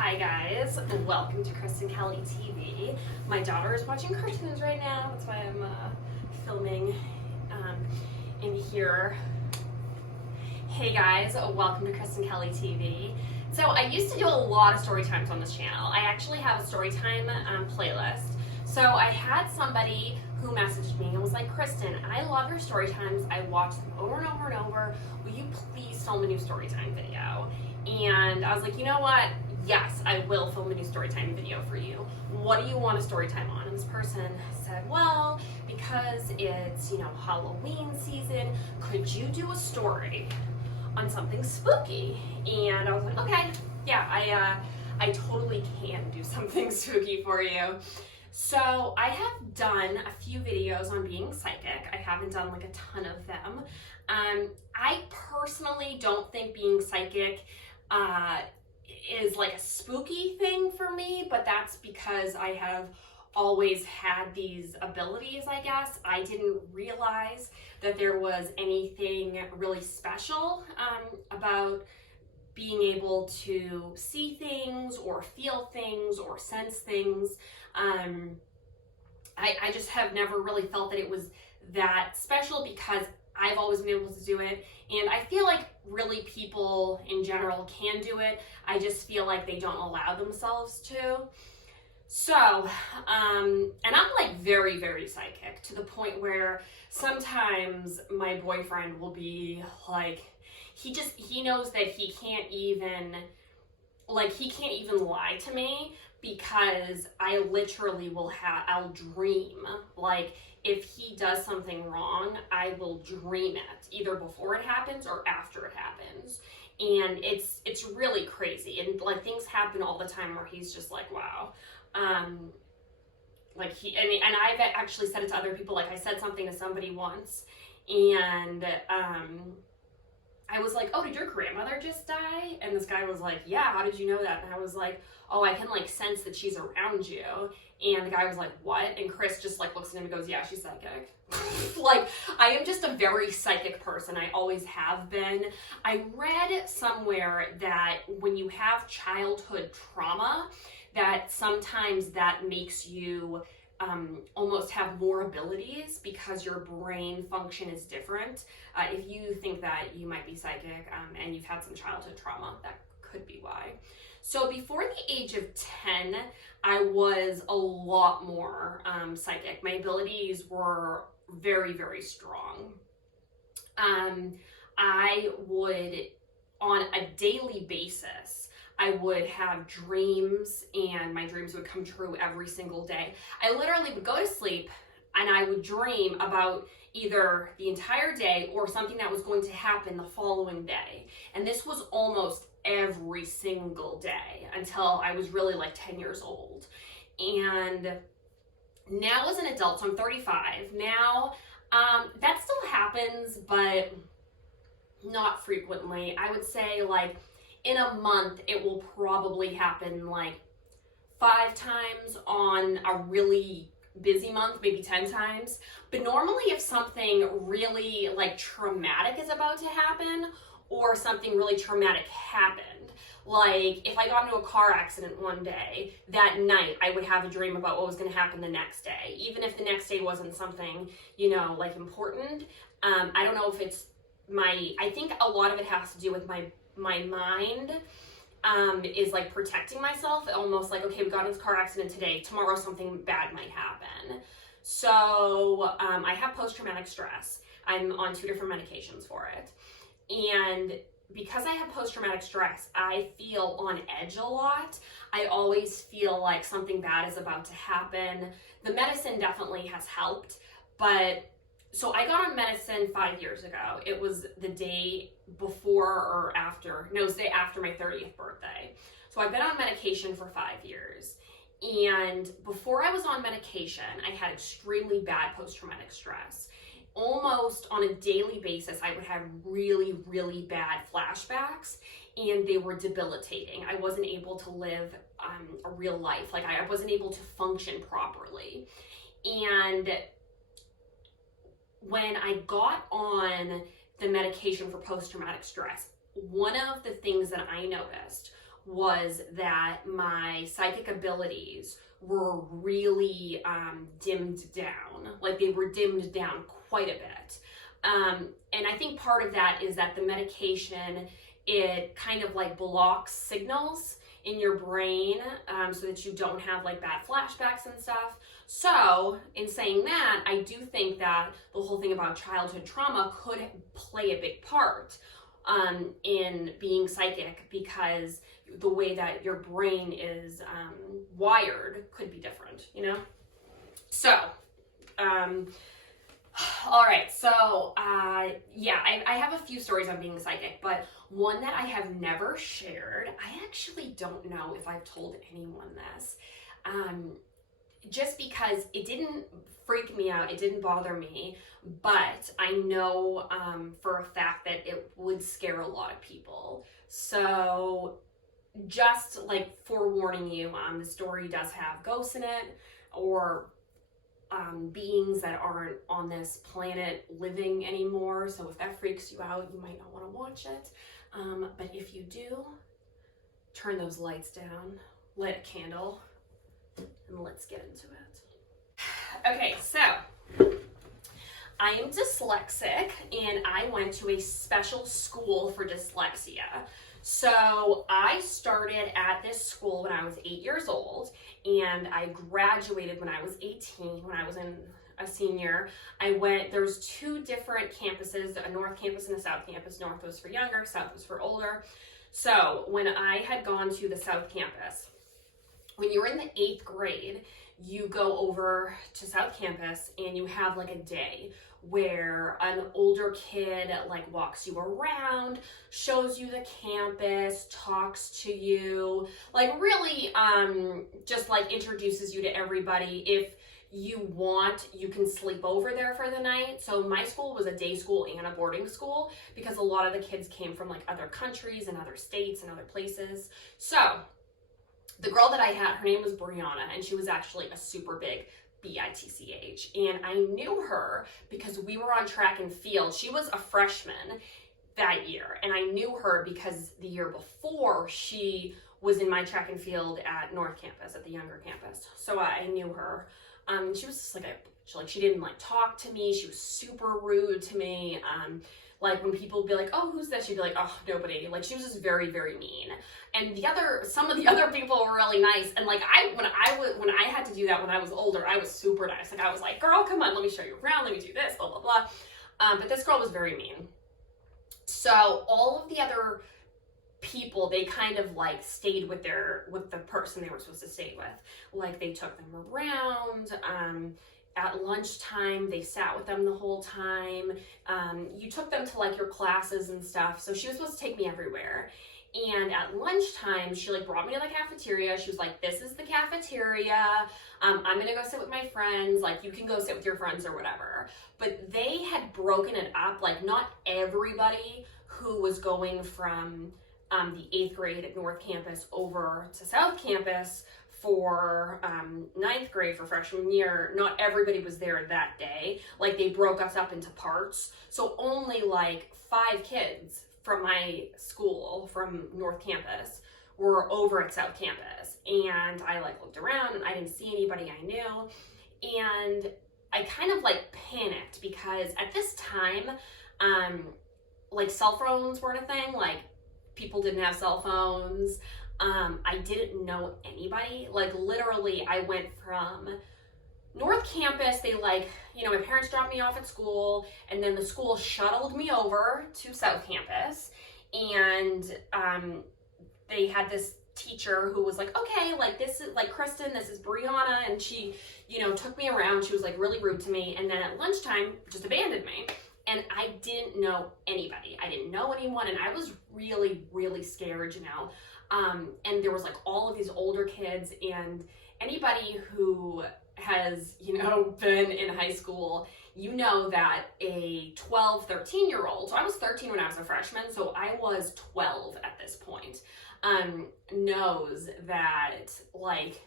Hi guys, welcome to Kristen Kelly TV. My daughter is watching cartoons right now, that's why I'm filming in here. Hey guys, welcome to Kristen Kelly TV. So I used to do a lot of story times on this channel. I actually have a story time playlist. So I had somebody who messaged me and was like, Kristen, I love your story times. I watch them over and over and over. Will you please film a new story time video? And I was like, you know what? Yes, I will film a new storytime video for you. What do you want a storytime on? And this person said, well, because it's, Halloween season, could you do a story on something spooky? And I was like, okay, yeah, I totally can do something spooky for you. So I have done a few videos on being psychic. I haven't done like a ton of them. I personally don't think being psychic is like a spooky thing for me, but that's because I have always had these abilities, I guess. I didn't realize that there was anything really special about being able to see things or feel things or sense things. I just have never really felt that it was that special because I've always been able to do it, and I feel like really people in general can do it. I just feel like they don't allow themselves to. So, and I'm like very, very psychic to the point where sometimes my boyfriend will be like, he knows that he can't even lie to me because I literally I'll dream, like, if he does something wrong, I will dream it, either before it happens or after it happens. And it's really crazy. And like things happen all the time where he's just like, wow. Like and I've actually said it to other people. Like I said something to somebody once and I was like, oh, did your grandmother just die? And this guy was like, yeah, how did you know that? And I was like, oh, I can like sense that she's around you. And the guy was like, what? And Chris just like looks at him and goes, yeah, she's psychic. Like, I am just a very psychic person. I always have been. I read somewhere that when you have childhood trauma, that sometimes that makes you almost have more abilities because your brain function is different. If you think that you might be psychic and you've had some childhood trauma, that could be why. So before the age of 10, I was a lot more psychic. My abilities were very, very strong. I would, on a daily basis, I would have dreams and my dreams would come true every single day. I literally would go to sleep and I would dream about either the entire day or something that was going to happen the following day. And this was almost every single day until I was really like 10 years old. And now as an adult, so I'm 35 now, that still happens, but not frequently. I would say like in a month, it will probably happen like 5 times on a really busy month, maybe 10 times. But normally if something really like traumatic is about to happen or something really traumatic happened, like if I got into a car accident one day, that night I would have a dream about what was going to happen the next day. Even if the next day wasn't something, like important. I don't know if it's I think a lot of it has to do with my mind is like protecting myself, almost like, okay, we got in this car accident today, tomorrow something bad might happen. So I have post-traumatic stress. I'm on 2 different medications for it. And because I have post-traumatic stress, I feel on edge a lot. I always feel like something bad is about to happen. The medicine definitely has helped, but so I got on medicine 5 years ago. It was the day before or after, no, it was the day after my 30th birthday. So I've been on medication for 5 years. And before I was on medication, I had extremely bad post-traumatic stress. Almost on a daily basis, I would have really, really bad flashbacks and they were debilitating. I wasn't able to live a real life. Like I wasn't able to function properly. And when I got on the medication for post-traumatic stress, one of the things that I noticed was that my psychic abilities were really dimmed down. Like they were dimmed down quite a bit. And I think part of that is that the medication, it kind of like blocks signals in your brain so that you don't have like bad flashbacks and stuff. So in saying that, I do think that the whole thing about childhood trauma could play a big part in being psychic, because the way that your brain is wired could be different, you know? So, all right, so yeah, I have a few stories on being psychic, but one that I have never shared, I actually don't know if I've told anyone this, just because it didn't freak me out, it didn't bother me, but I know for a fact that it would scare a lot of people. So just like forewarning you, the story does have ghosts in it, or beings that aren't on this planet living anymore. So if that freaks you out, you might not want to watch it. But if you do, turn those lights down, light a candle, and let's get into it. Okay, so I am dyslexic, and I went to a special school for dyslexia. So I started at this school when I was 8 years old, and I graduated when I was 18, when I was a senior. There was two different campuses, a North Campus and a South Campus. North was for younger, South was for older. So when I had gone to the South Campus, when you're in the 8th grade, you go over to South Campus and you have like a day where an older kid like walks you around, shows you the campus, talks to you, like really just like introduces you to everybody. If you want, you can sleep over there for the night. So my school was a day school and a boarding school, because a lot of the kids came from like other countries and other states and other places. So the girl that I had, her name was Brianna, and she was actually a super big BITCH. And I knew her because we were on track and field. She was a freshman that year, and I knew her because the year before she was in my track and field at North Campus, at the younger campus. So I knew her. She was just like she didn't like talk to me. She was super rude to me. Like when people would be like, oh, who's this? She'd be like, oh, nobody. Like she was just very, very mean. And some of the other people were really nice. And like when I had to do that when I was older, I was super nice. Like I was like, girl, come on, let me show you around. Let me do this, blah, blah, blah. But this girl was very mean. So all of the other people, they kind of like stayed with the person they were supposed to stay with. Like they took them around. At lunchtime, they sat with them the whole time. You took them to like your classes and stuff. So she was supposed to take me everywhere. And at lunchtime, she like brought me to the cafeteria. She was like, this is the cafeteria. I'm gonna go sit with my friends. Like you can go sit with your friends or whatever. But they had broken it up. Like not everybody who was going from the 8th grade at North Campus over to South Campus for 9th grade for freshman year, not everybody was there that day. Like they broke us up into parts. So only like 5 kids from my school, from North Campus, were over at South Campus. And I like looked around and I didn't see anybody I knew. And I kind of like panicked because at this time, like cell phones weren't a thing. Like people didn't have cell phones. I didn't know anybody. Like literally I went from North Campus, they like, my parents dropped me off at school, and then the school shuttled me over to South Campus, and they had this teacher who was like, okay, like this is like Kristen, this is Brianna, and she, took me around. She was like really rude to me, and then at lunchtime just abandoned me. And I didn't know anybody. I didn't know anyone, and I was really, really scared, and there was like all of these older kids, and anybody who has, been in high school, that a 12, 13-year-old, so I was 13 when I was a freshman, so I was 12 at this point, knows that like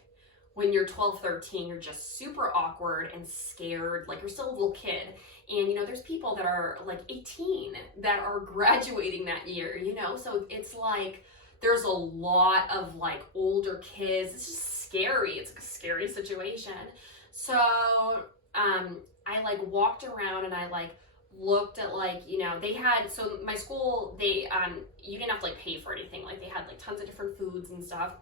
when you're 12, 13, you're just super awkward and scared, like you're still a little kid. And, there's people that are like 18 that are graduating that year, so it's like, there's a lot of like older kids. It's just scary. It's like a scary situation. So I like walked around and I like looked at like, you know, they had, so my school, they you didn't have to like pay for anything. Like they had like tons of different foods and stuff.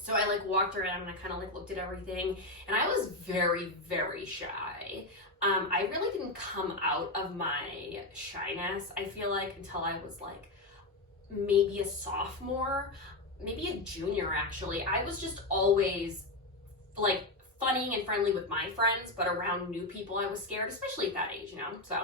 So I like walked around and I kind of like looked at everything, and I was very, very shy. I really didn't come out of my shyness, I feel like, until I was like maybe a sophomore, maybe a junior actually. I was just always like funny and friendly with my friends, but around new people I was scared, especially at that age, you know? So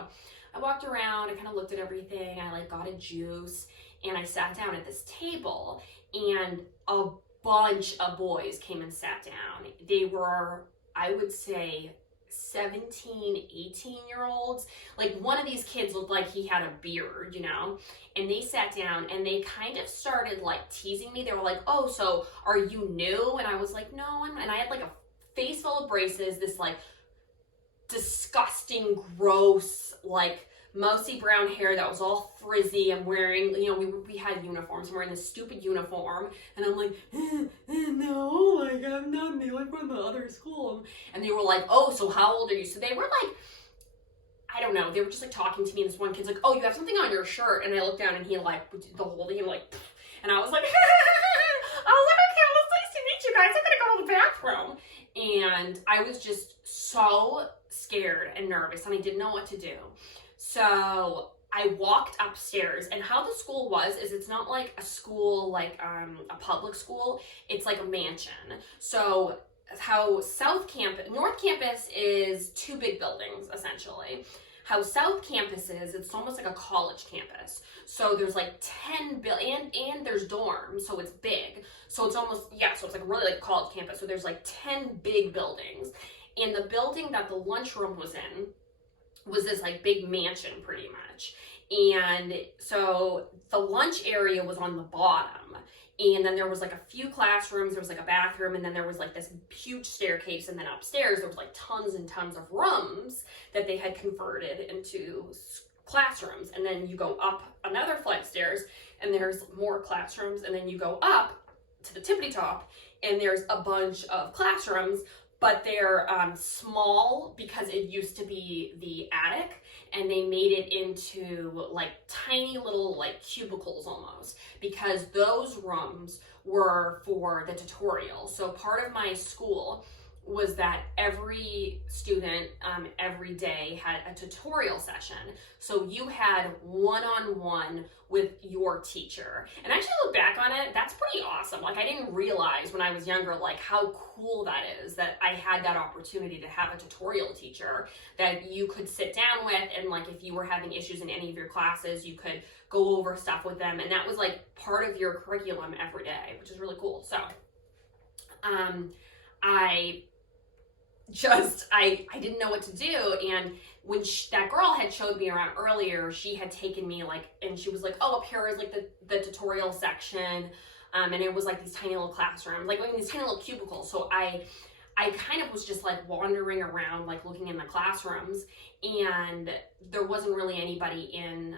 I walked around, I kind of looked at everything, I like got a juice, and I sat down at this table, and a bunch of boys came and sat down. They were, I would say, 17, 18-year-olds. Like one of these kids looked like he had a beard, you know? And they sat down and they kind of started like teasing me. They were like, oh, so are you new? And I was like, no. And I had like a face full of braces, this like disgusting, gross, like mousy brown hair that was all frizzy. I'm wearing, you know, we had uniforms. I'm wearing this stupid uniform, and I'm like, no, like I'm not new. I'm from the other school. And they were like, oh, so how old are you? So they were like, I don't know. They were just like talking to me, and this one kid's like, oh, you have something on your shirt. And I looked down, and he like the whole thing, like, and I was like, I was like, okay, well, it's nice to meet you guys. I'm gonna go to the bathroom. And I was just so scared and nervous, and I didn't know what to do. So I walked upstairs, and how the school was is it's not like a school, like a public school. It's like a mansion. So how North Campus is two big buildings essentially. How South Campus is, it's almost like a college campus. So there's like 10 billion, and there's dorms, so it's big. So it's almost, yeah, so it's like really like a college campus. So there's like 10 big buildings. And the building that the lunchroom was in was this like big mansion pretty much. And so the lunch area was on the bottom, and then there was like a few classrooms, there was like a bathroom, and then there was like this huge staircase, and then upstairs there was like tons and tons of rooms that they had converted into classrooms. And then you go up another flight of stairs and there's more classrooms, and then you go up to the tippity top and there's a bunch of classrooms, but they're small because it used to be the attic, and they made it into like tiny little like cubicles almost, because those rooms were for the tutorial. So part of my school was that every student every day had a tutorial session. So you had one-on-one with your teacher. And actually look back on it, that's pretty awesome. Like I didn't realize when I was younger, like how cool that is, that I had that opportunity to have a tutorial teacher that you could sit down with, and like if you were having issues in any of your classes, you could go over stuff with them. And that was like part of your curriculum every day, which is really cool. So I didn't know what to do. And when that girl had showed me around earlier, she had taken me like, and she was like, oh, up here is like the tutorial section. And it was like these tiny little classrooms, like these tiny little cubicles. So I kind of was just like wandering around, like looking in the classrooms, and there wasn't really anybody in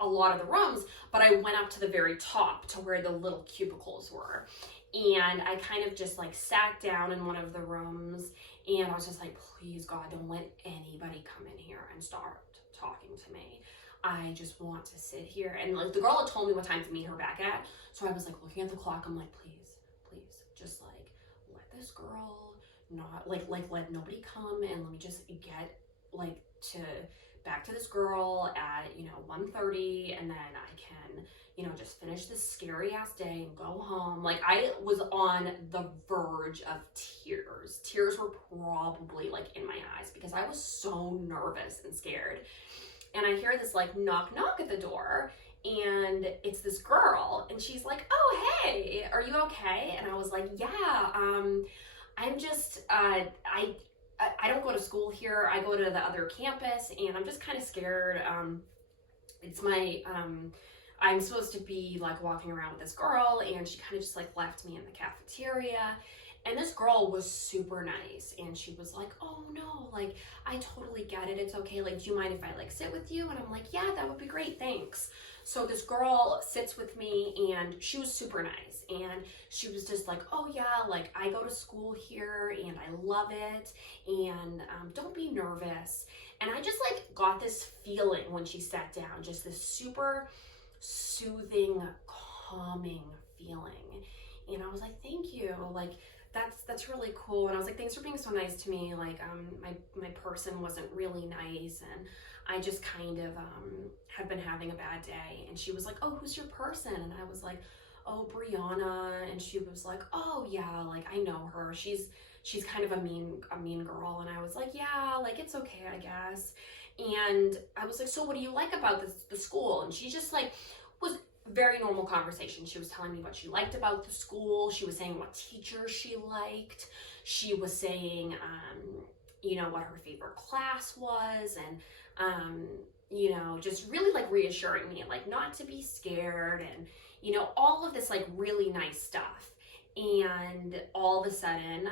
a lot of the rooms, but I went up to the very top to where the little cubicles were. And I kind of just like sat down in one of the rooms, and I was just like, please God, don't let anybody come in here and start talking to me. I just want to sit here. And like the girl had told me what time to meet her back at. So I was like looking at the clock. I'm like, please, just like let this girl not like let nobody come, and let me just get like back to this girl at 1:30, and then I can just finish this scary ass day and go home. Like I was on the verge of tears. Tears were probably like in my eyes because I was so nervous and scared. And I hear this like knock at the door, and it's this girl, and she's like, oh, hey, are you okay? And I was like, yeah, I'm just, I don't go to school here. I go to the other campus, and I'm just kind of scared. It's my, I'm supposed to be like walking around with this girl, and she kind of just like left me in the cafeteria. And this girl was super nice, and she was like, oh no, like, I totally get it, it's okay, like, do you mind if I like sit with you? And I'm like, yeah, that would be great, thanks. So this girl sits with me, and she was super nice, and she was just like, oh yeah, like, I go to school here and I love it, and don't be nervous. And I just like got this feeling when she sat down, just this super soothing, calming feeling. And I was like, thank you, like, that's really cool. And I was like, thanks for being so nice to me. Like, my person wasn't really nice, and I just kind of have been having a bad day. And she was like, oh, who's your person? And I was like, oh, Brianna. And she was like, oh yeah, like, I know her. She's kind of a mean girl. And I was like, yeah, like, it's okay, I guess. And I was like, so what do you like about the school? And she just like was very normal conversation. She was telling me what she liked about the school. She was saying what teachers she liked. She was saying, you know, what her favorite class was, and, you know, just really like reassuring me, like, not to be scared, and, you know, all of this like really nice stuff. And all of a sudden,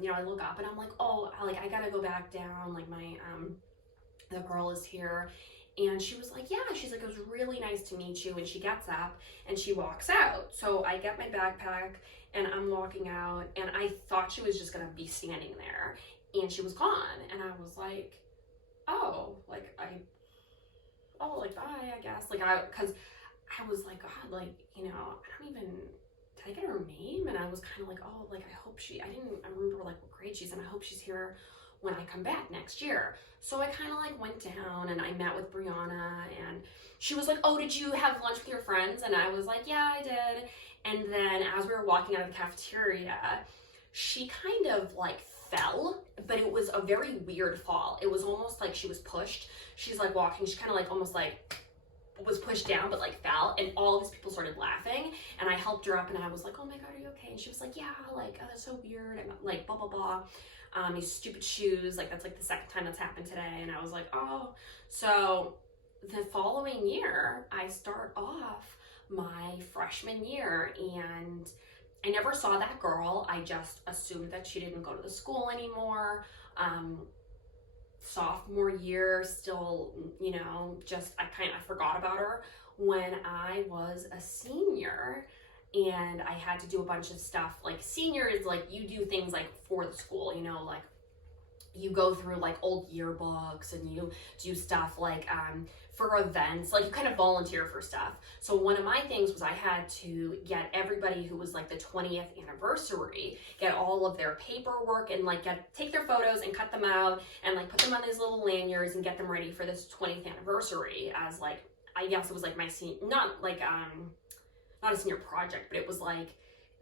you know, I look up and I'm like, oh, like, I gotta go back down. Like, my, the girl is here. And she was like, yeah, she's like, it was really nice to meet you. And she gets up and she walks out. So I get my backpack and I'm walking out, and I thought she was just gonna be standing there, and she was gone. And I was like, oh, like, like, bye, I guess. Like, cause I was like, God, like, you know, did I get her name? And I was kind of like, oh, like, I remember like what grade she's in. I hope she's here when I come back next year. So I kind of like went down and I met with Brianna, and she was like, oh, did you have lunch with your friends? And I was like, yeah, I did. And then as we were walking out of the cafeteria, she kind of like fell, but it was a very weird fall. It was almost like she was pushed. She's like walking, she kind of like almost like was pushed down, but like fell, and all these people started laughing, and I helped her up, and I was like, oh my God, are you okay? And she was like, yeah, like, oh, that's so weird, and like, blah, blah, blah. These stupid shoes, like, that's like the second time that's happened today. And I was like, oh. So the following year, I start off my freshman year, and I never saw that girl. I just assumed that she didn't go to the school anymore. Sophomore year, still, you know, just, I kind of forgot about her. When I was a senior, and I had to do a bunch of stuff, like, seniors, like, you do things like for the school, you know, like, you go through like old yearbooks, and you do stuff like for events, like, you kind of volunteer for stuff. So one of my things was I had to get everybody who was like the 20th anniversary, get all of their paperwork, and like take their photos and cut them out, and like put them on these little lanyards and get them ready for this 20th anniversary, as like, I guess it was like my not a senior project, but it was like,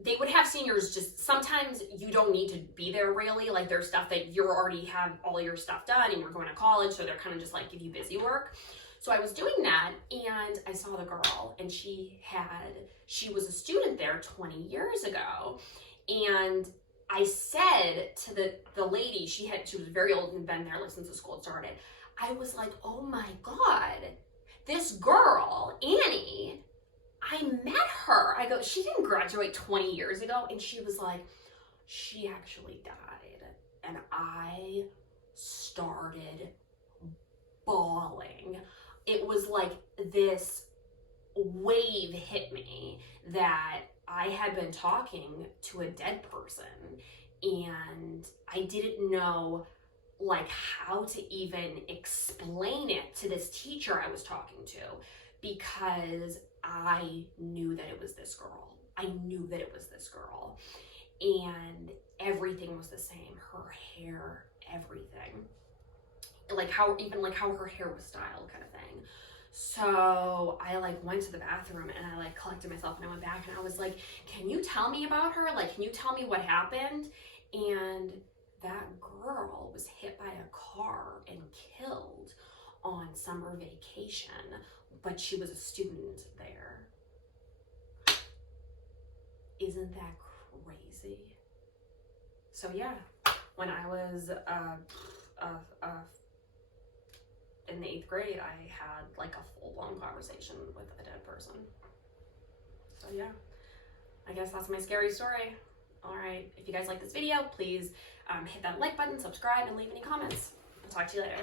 they would have seniors just, sometimes you don't need to be there really, like, there's stuff that you already have all your stuff done and you're going to college, so they're kind of just like give you busy work. So I was doing that, and I saw the girl, and she was a student there 20 years ago, and I said to the lady, she was very old and been there like since the school started, I was like, oh my God, this girl, Annie, I met her. I go, she didn't graduate 20 years ago. And she was like, she actually died. And I started bawling. It was like this wave hit me that I had been talking to a dead person, and I didn't know like how to even explain it to this teacher I was talking to, because I knew that it was this girl. I knew that it was this girl. And everything was the same. Her hair, everything. Like how her hair was styled, kind of thing. So I like went to the bathroom, and I like collected myself, and I went back, and I was like, can you tell me about her? Like, can you tell me what happened? And that girl was hit by a car and killed on summer vacation, but she was a student there. Isn't that crazy? So yeah, when I was in the 8th grade, I had like a full-blown conversation with a dead person. So yeah, I guess that's my scary story. All right, if you guys like this video, please hit that like button, subscribe, and leave any comments. I'll talk to you later.